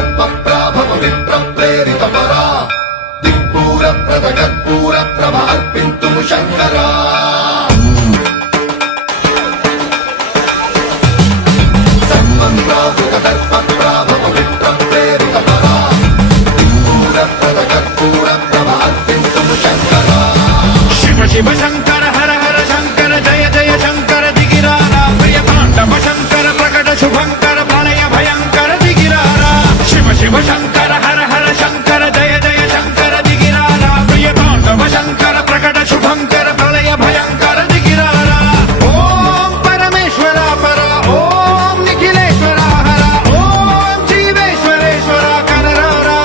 కల్పప్రాభవ విప్రప్రేరిత పరా దిక్పూర ప్రదగర్పూర ప్రభ అర్పింతుము శంకరా సన్మంత్రావృత కల్పప్రాభవ విప్రప్రేరిత పరా దిక్పూర ప్రదగర్పూర ప్రభ అర్పింతుము శంకరా శివ శివ శంకర హర హర శంకర జయ జయ శంకర దిగిరారా ప్రియ తాండవ శంకర ప్రకట శుభంకర ప్రళయ భయంకర దిగిరారా శివ శివ శంకర హర హర శంకర జయ జయ శంకర దిగిరారా ప్రియ తాండవ శంకర ప్రకట శుభంకర ప్రళయ భయంకర దిగిరారా ఓం పరమేశ్వర పర ఓం నిఖిలేశ్వర హర ఓం జీవేశ్వరేశ్వర కరరారా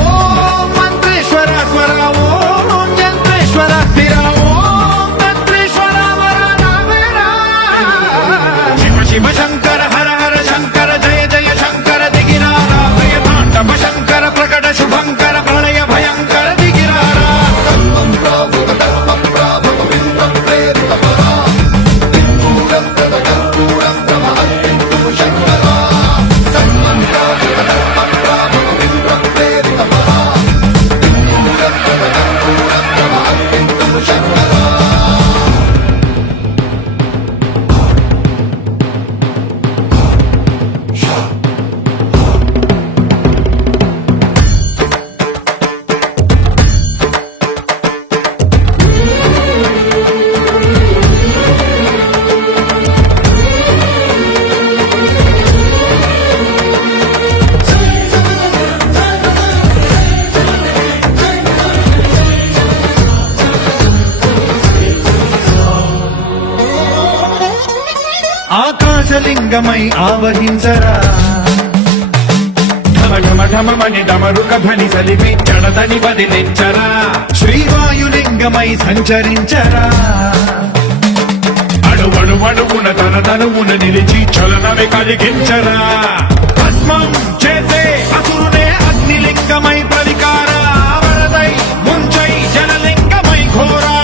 ఓం మంత్రేశ్వర స్వర ఓం యంత్రేశ్వర స్థిర ఓం తంత్రేశ్వర వర నామేరా శివ శివ శంకర హర హర శంకర జయ జయ శంకర దిగిరారా ప్రియ తాండవ శంకర ప్రకట శుభంకర ప్రళయ భయంకర దిగిరారా సన్మంత్రావృత కల్పప్రాభవ విప్రప్రేరిత పరా దిక్పూర ప్రదగర్పూర ప్రభ అర్పింతుము శంకరా సన్మంత్రావృత కల్పప్రాభవ విప్రప్రేరిత పరా దిక్పూర ప్రదగర్పూర ప్రభ అర్పింతుము శంకరా ఆకాశలింగమై ఆవహించరా ఢమ ఢమ ఢమమని డమరుక ధ్వని సలిపి జడదని వదిలించరా శ్రీవాయులింగమై సంచరించరా అణువణువున తన తనువున నిలిచి చలనమే కలిగించరా భస్మం చేసే అసురునే అగ్నిలింగమై ప్రవికారా వరదై ముంచై జలలింగమై ఘోరా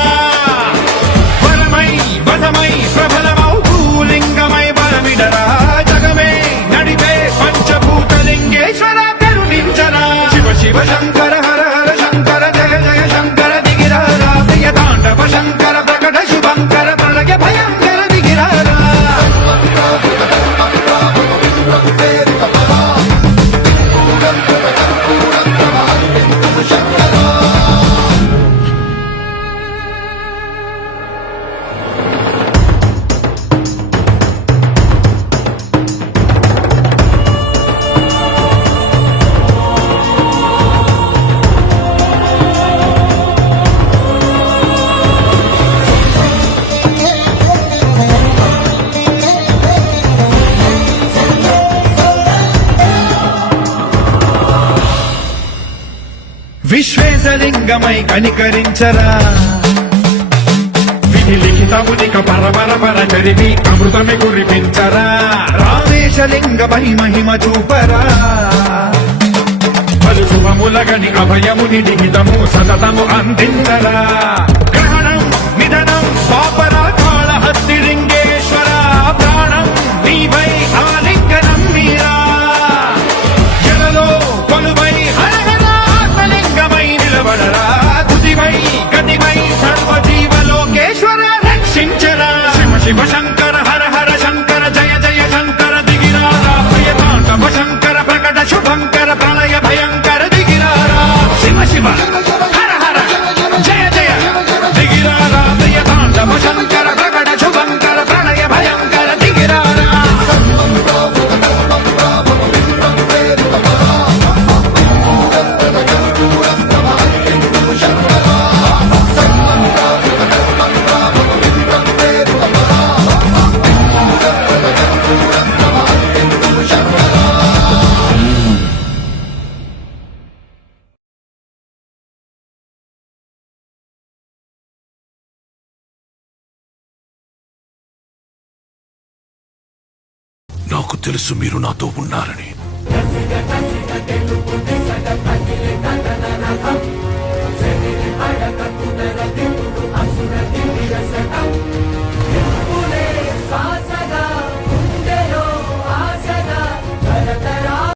వరమై వసమై ప్రబలమౌ భూలింగమై బలమిడరా జగమే నడిపే పంచభూతలింగేశ్వర కరుణించరా శివ శివ శంకర హర హర శంకర జయ జయ శంకర దిగిరారా ప్రియ తాండవ శంకర ప్రకట శుభంకర ప్రళయ భయంకర దిగిరారా సన్మంత్రావృత కల్పప్రాభవ విప్రప్రేరిత పరా దిక్పూర ప్రదగర్పూర ప్రభ అర్పింతుము శంకరా విశ్వేశలింగమై కనికరించరా విధి లిఖితమునిక పరపర పర చరివి అమృతమి కురిపించరా రామేశలింగమై మహిమ చూపరా పలు శుభములగని అభయముని లిఖితము సతతము అందించరా గ్రహణం నిధనం పాపరా కాళహస్తిలింగేశ్వర ప్రాణం నీవై ఆలింగనం మీరా జలలో కొలువై హరహర ఆత్మలింగమై నిలబడరా తుదివై గతివై సర్వజీవలోకేశ్వర రక్షించరా శివ శివ శంకర హర హర శంకర జయ జయ శంకర దిగిరారా ప్రియ తాండవ శంకర ప్రకట శుభంకర ప్రళయ భయంకర దిగిరారా శివ శివ హర హర జయ జయ దిగిరారా ప్రియ తాండవ శంకర ప్రకట శుభంకర ప్రళయ భయంకర దిగిరారా సన్మంత్రావృత కల్పప్రాభవ విప్రప్రేరిత పరా దిక్పూర ప్రదగర్పూర ప్రభ అర్పింతుము శంకరా సన్మంత్రావృత కల్పప్రాభవ విప్రప్రేరిత పరా దిక్పూర ప్రదగర్పూర ప్రభ అర్పింతుము శంకరా నాకు తెలుసు మీరు నాతో ఉన్నారని.